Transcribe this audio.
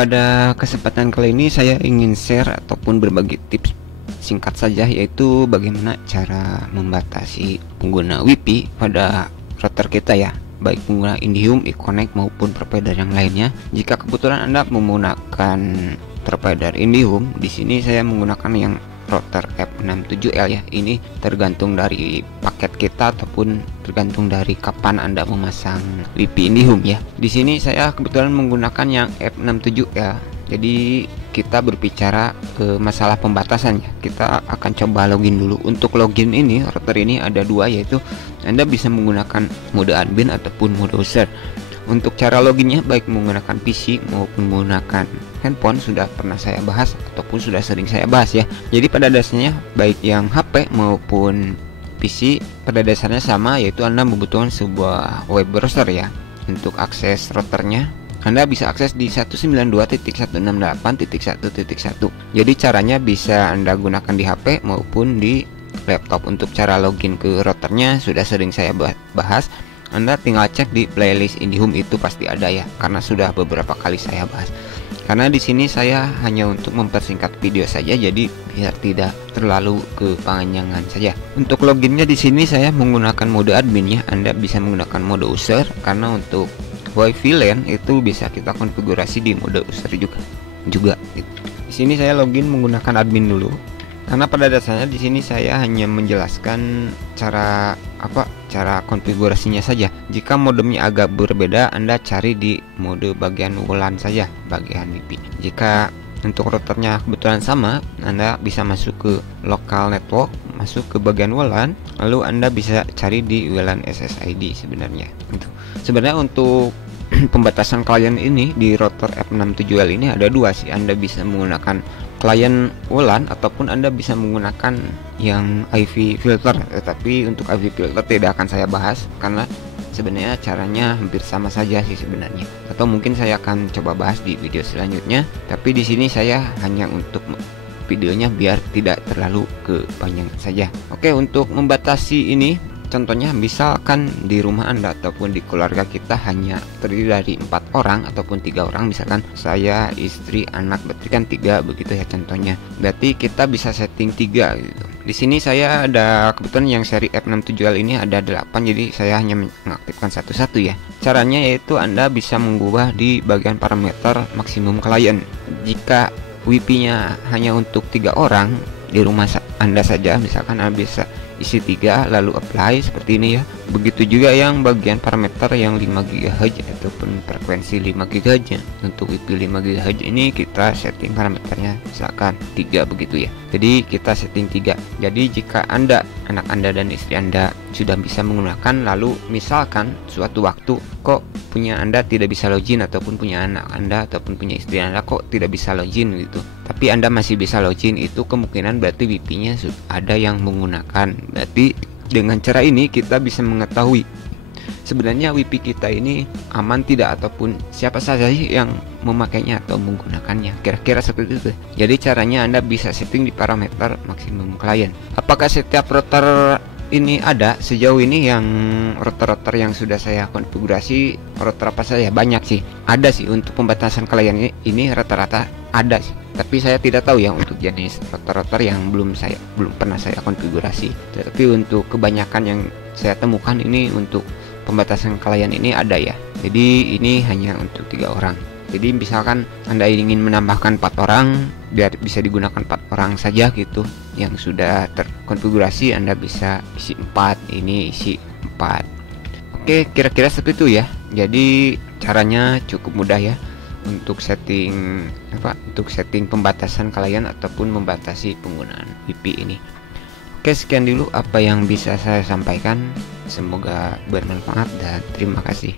pada kesempatan kali ini saya ingin share ataupun berbagi tips singkat saja, yaitu bagaimana cara membatasi pengguna WiFi pada router kita ya, baik pengguna Indihome, iConnect maupun provider yang lainnya. Jika kebetulan Anda menggunakan provider Indihome, di sini saya menggunakan yang router F67L ya. Ini tergantung dari paket kita ataupun tergantung dari kapan Anda memasang WiFi Indihome ya. Di sini saya kebetulan menggunakan yang F67L. Jadi kita berbicara ke masalah pembatasan ya. Kita akan coba login dulu. Untuk login ini, router ini ada dua, yaitu Anda bisa menggunakan mode admin ataupun mode user. Untuk cara loginnya baik menggunakan PC maupun menggunakan handphone sudah pernah saya bahas ataupun sudah sering saya bahas ya. Jadi pada dasarnya baik yang HP maupun PC pada dasarnya sama, yaitu Anda membutuhkan sebuah web browser ya. Untuk akses routernya Anda bisa akses di 192.168.1.1. Jadi caranya bisa Anda gunakan di HP maupun di laptop. Untuk cara login ke routernya sudah sering saya bahas. Anda tinggal cek di playlist Indihome, itu pasti ada ya, karena sudah beberapa kali saya bahas. Karena di sini saya hanya untuk mempersingkat video saja, jadi biar tidak terlalu kepanjangan saja. Untuk loginnya di sini saya menggunakan mode admin ya. Anda bisa menggunakan mode user, karena untuk WiFi LAN itu bisa kita konfigurasi di mode user juga. Di sini saya login menggunakan admin dulu. Karena pada dasarnya di sini saya hanya menjelaskan cara konfigurasinya saja. Jika modemnya agak berbeda, Anda cari di mode bagian WLAN saja, bagian WiFi. Jika untuk routernya kebetulan sama, Anda bisa masuk ke local network, masuk ke bagian WLAN, lalu Anda bisa cari di WLAN SSID sebenarnya. Sebenarnya untuk pembatasan klien ini di router F67L ini ada dua sih. Anda bisa menggunakan klien WLAN ataupun Anda bisa menggunakan yang IV filter. Tetapi untuk IV filter tidak akan saya bahas karena sebenarnya caranya hampir sama saja sih sebenarnya. Atau mungkin saya akan coba bahas di video selanjutnya. Tapi di sini saya hanya untuk videonya biar tidak terlalu kepanjangan saja. Oke, untuk membatasi ini, contohnya misalkan di rumah Anda ataupun di keluarga kita hanya terdiri dari 4 orang ataupun 3 orang, misalkan saya, istri, anak, berarti kan 3 begitu ya contohnya. Berarti kita bisa setting 3 gitu. Di sini saya ada kebetulan yang seri F67L ini ada 8, jadi saya hanya mengaktifkan satu-satu ya. Caranya yaitu Anda bisa mengubah di bagian parameter maksimum klien. Jika WiFi-nya hanya untuk 3 orang di rumah Anda saja, misalkan Anda bisa isi 3 lalu apply seperti ini ya. Begitu juga yang bagian parameter yang 5 GHz ataupun frekuensi 5 GHz. Untuk WiFi 5 GHz ini kita setting parameternya misalkan 3 begitu ya. Jadi kita setting 3. Jadi jika Anda, anak Anda dan istri Anda sudah bisa menggunakan, lalu misalkan suatu waktu kok punya Anda tidak bisa login ataupun punya anak Anda ataupun punya istri Anda kok tidak bisa login gitu, tapi Anda masih bisa login, itu kemungkinan berarti WiFi-nya ada yang menggunakan. Berarti dengan cara ini kita bisa mengetahui sebenarnya WiFi kita ini aman tidak ataupun siapa saja yang memakainya atau menggunakannya, kira-kira seperti itu. Jadi caranya Anda bisa setting di parameter maksimum klien. Apakah setiap router ini ada? Sejauh ini yang router-router yang sudah saya konfigurasi, router apa saja? Banyak sih, ada sih. Untuk pembatasan klien ini rata-rata ada sih, tapi saya tidak tahu ya untuk jenis router-router yang belum pernah saya konfigurasi. Tetapi untuk kebanyakan yang saya temukan ini untuk pembatasan klien ini ada ya. Jadi ini hanya untuk 3 orang. Jadi misalkan Anda ingin menambahkan 4 orang biar bisa digunakan 4 orang saja gitu, yang sudah terkonfigurasi, Anda bisa isi 4, ini isi 4. Oke, kira-kira seperti itu ya. Jadi caranya cukup mudah ya untuk setting pembatasan klien ataupun membatasi penggunaan WiFi ini. Oke, sekian dulu apa yang bisa saya sampaikan. Semoga bermanfaat dan terima kasih.